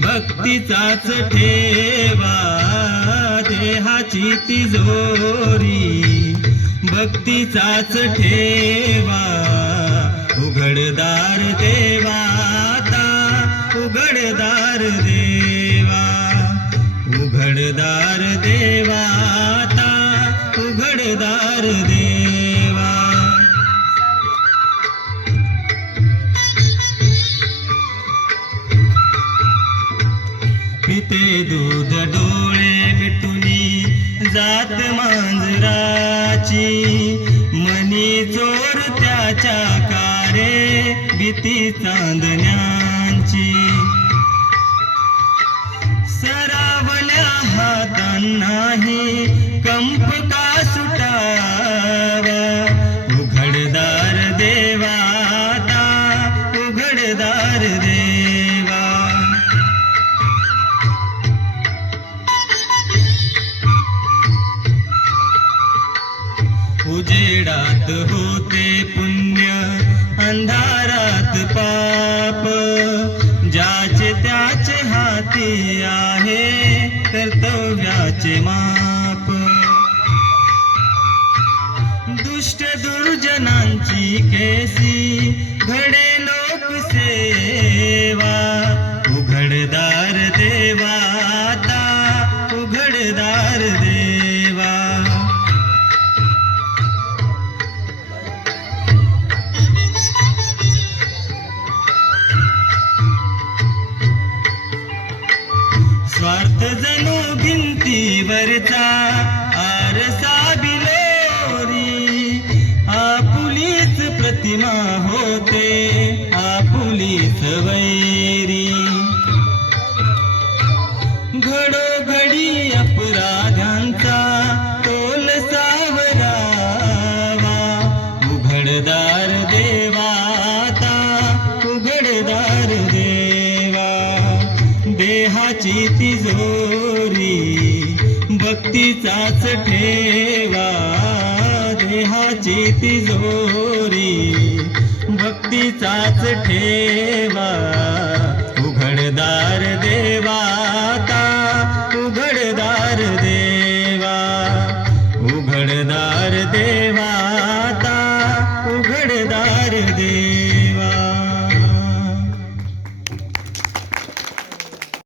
भक्तीचाच ठेवा देहाची तिजोरी, भक्तीचाच ठेवा उघडदार देवाता, उघडदार देवा, उघडदार देवाता, उघडदार देवा। पिते दूध डोळे मिटुनी जात मांजराची, मनी चोर त्याच्या कारे भीती चांदण्यांची। सरावल्या हातांनाही कंप का सुटावा, उघडदार देवाता, उघडदार देवा। उजेडात होते पुण्य अंधारात पाप, ज्याचे त्याचे हाती आहे कर्तव्याचे माप। दुष्ट दुर्जनांची केसी घडे लोकसेवा, उघडदार देवाता, उघडदार देवा। स्वार्थ जणू भिंतीवरचा आरसा बिलोरी, आपुलीच प्रतिमा होते आपुलीच वैरी। घडोघडी अपराध्यांचा तोल सावरावा, उघडदार देवाता, उघडदार देवा। देहाची तिजोरी भक्तीचाच ठेवा, देहाची तिजोरी भक्तीचाच ठेवा, उघडदार देवाता, उघडदार देवा।